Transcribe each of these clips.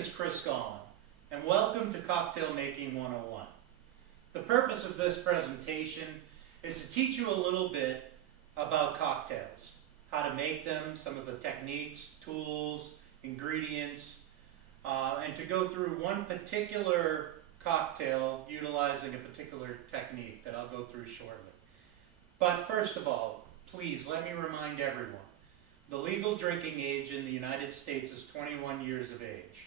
is Chris Gaulin, and welcome to Cocktail Making 101. The purpose of this presentation is to teach you a little bit about cocktails, how to make them, some of the techniques, tools, ingredients, and to go through one particular cocktail utilizing a particular technique that I'll go through shortly. But first of all, please let me remind everyone, the legal drinking age in the United States is 21 years of age.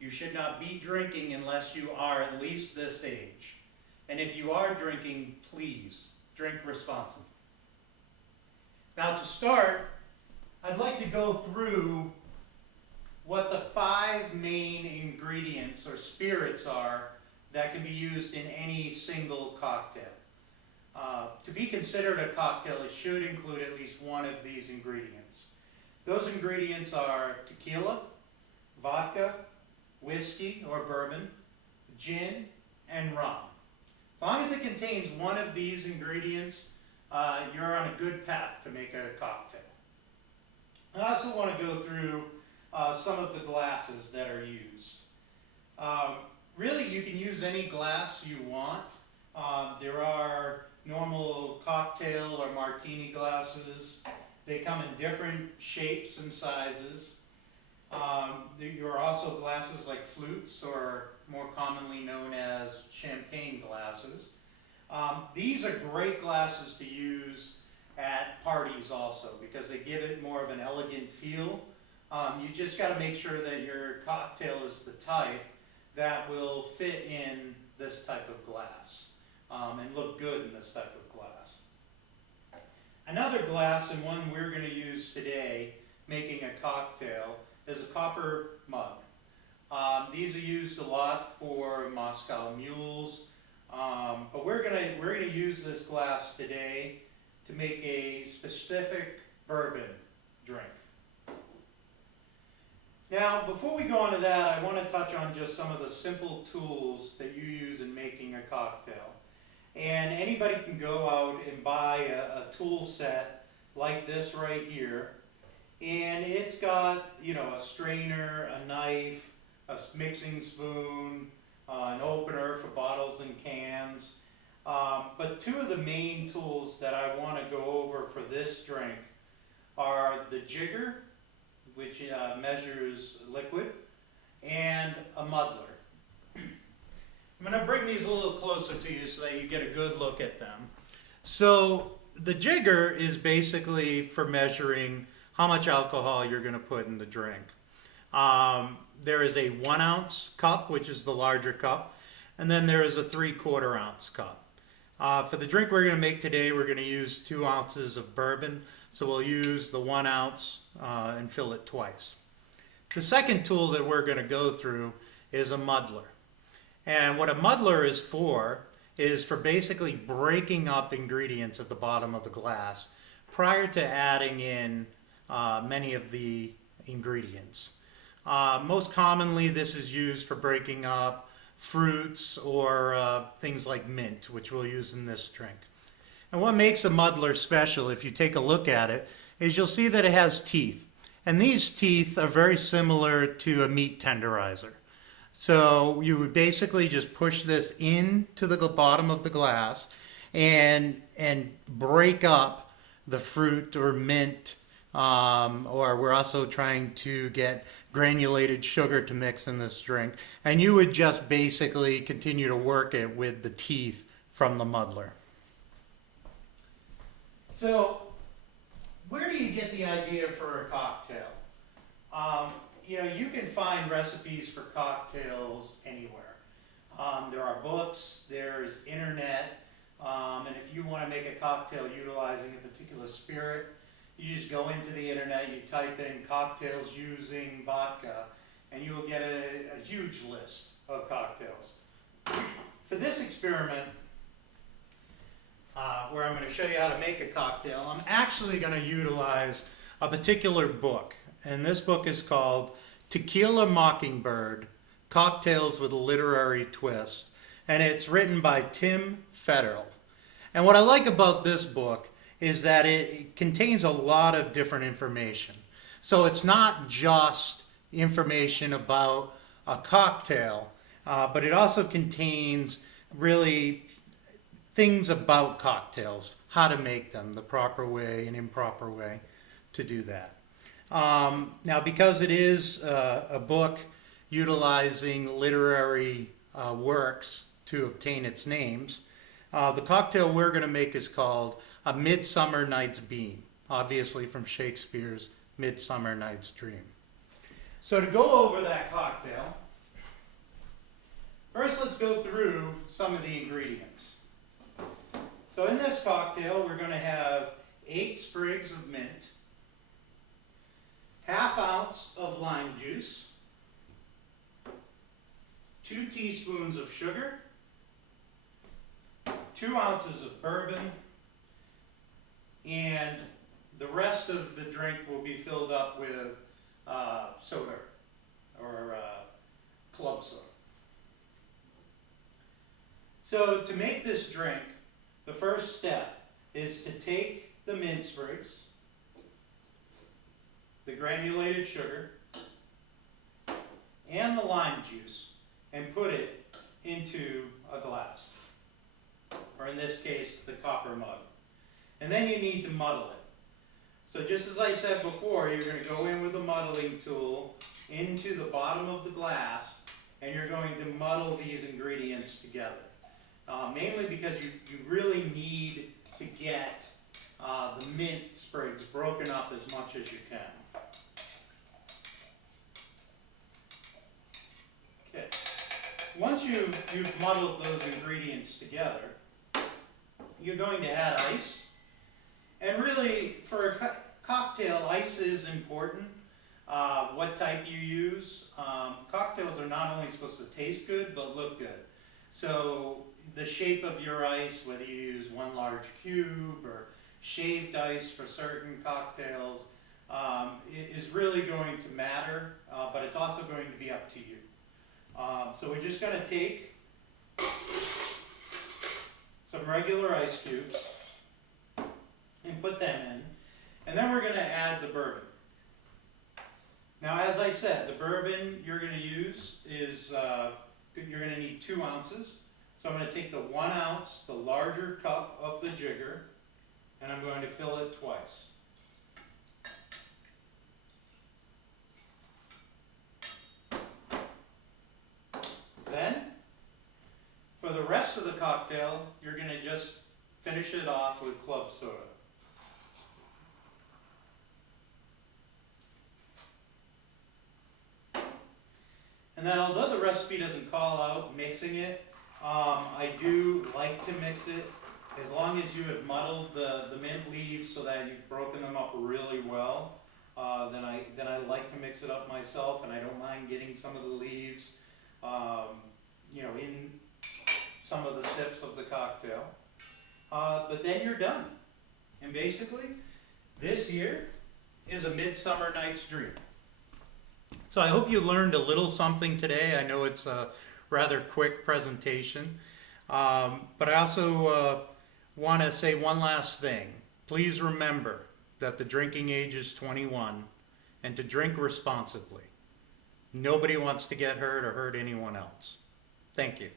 You should not be drinking unless you are at least this age. And if you are drinking, please drink responsibly. Now to start, I'd like to go through what the 5 main ingredients or spirits are that can be used in any single cocktail. To be considered a cocktail, it should include at least one of these ingredients. Those ingredients are tequila, vodka, whiskey or bourbon, gin, and rum. As long as it contains one of these ingredients, you're on a good path to make a cocktail. I also want to go through some of the glasses that are used. Really, you can use any glass you want. There are normal cocktail or martini glasses. They come in different shapes and sizes. There are also glasses like flutes, or more commonly known as champagne glasses. These are great glasses to use at parties also because they give it more of an elegant feel. You just got to make sure that your cocktail is the type that will fit in this type of glass and look good in this type of glass. Another glass, and one we're going to use today making a cocktail, is a copper mug. These are used a lot for Moscow mules, but we're gonna use this glass today to make a specific bourbon drink. Now, before we go on to that, I want to touch on just some of the simple tools that you use in making a cocktail. And anybody can go out and buy a tool set like this right here. And it's got, a strainer, a knife, a mixing spoon, an opener for bottles and cans. But 2 of the main tools that I want to go over for this drink are the jigger, which measures liquid, and a muddler. I'm going to bring these a little closer to you so that you get a good look at them. So the jigger is basically for measuring how much alcohol you're going to put in the drink. There is a 1 ounce cup, which is the larger cup, and then there is a 3/4 ounce cup. For the drink we're going to make today, we're going to use 2 ounces of bourbon, so we'll use the 1 ounce and fill it twice. The second tool that we're going to go through is a muddler. And what a muddler is for basically breaking up ingredients at the bottom of the glass prior to adding in many of the ingredients. Most commonly, this is used for breaking up fruits or things like mint, which we'll use in this drink. And what makes a muddler special, if you take a look at it, is you'll see that it has teeth. And these teeth are very similar to a meat tenderizer. So you would basically just push this into the bottom of the glass and break up the fruit or mint, or we're also trying to get granulated sugar to mix in this drink. And you would just basically continue to work it with the teeth from the muddler. So where do you get the idea for a cocktail? You can find recipes for cocktails anywhere. There are books, there's internet, and if you want to make a cocktail utilizing a particular spirit, you just go into the internet, you type in cocktails using vodka, and you will get a huge list of cocktails. For this experiment, where I'm going to show you how to make a cocktail, I'm actually going to utilize a particular book. And this book is called Tequila Mockingbird, Cocktails with a Literary Twist. And it's written by Tim Federle. And what I like about this book is that it contains a lot of different information. So it's not just information about a cocktail, but it also contains really things about cocktails, how to make them the proper way and improper way to do that. Now, because it is a book utilizing literary works to obtain its names, the cocktail we're going to make is called A Midsummer Night's Beam, obviously from Shakespeare's Midsummer Night's Dream. So to go over that cocktail, first let's go through some of the ingredients. So in this cocktail, we're going to have 8 sprigs of mint, ½ ounce of lime juice, 2 teaspoons of sugar, 2 ounces of bourbon, and the rest of the drink will be filled up with soda or club soda. So to make this drink, the first step is to take the mint sprigs, the granulated sugar, and the lime juice and put it into a glass, or in this case, the copper mug. And then you need to muddle it. So just as I said before, you're going to go in with a muddling tool into the bottom of the glass, and you're going to muddle these ingredients together. Mainly because you really need to get the mint sprigs broken up as much as you can. Okay. Once you've muddled those ingredients together, you're going to add ice. And really, for a cocktail, ice is important. What type you use. Cocktails are not only supposed to taste good, but look good. So the shape of your ice, whether you use one large cube or shaved ice for certain cocktails, is really going to matter, but it's also going to be up to you. So we're just going to take some regular ice cubes and put them in, and then we're going to add the bourbon. Now, as I said, the bourbon you're going to use is, you're going to need 2 ounces. So I'm going to take the 1 ounce, the larger cup of the jigger, and I'm going to fill it twice. Then, for the rest of the cocktail, you're going to just finish it off with club soda. And then, although the recipe doesn't call out mixing it, I do like to mix it as long as you have muddled the mint leaves so that you've broken them up really well. Then I like to mix it up myself, and I don't mind getting some of the leaves, in some of the sips of the cocktail. But then you're done. And basically, this here is A Midsummer Night's Dream. So I hope you learned a little something today. I know it's a rather quick presentation, but I also want to say one last thing. Please remember that the drinking age is 21 and to drink responsibly. Nobody wants to get hurt or hurt anyone else. Thank you.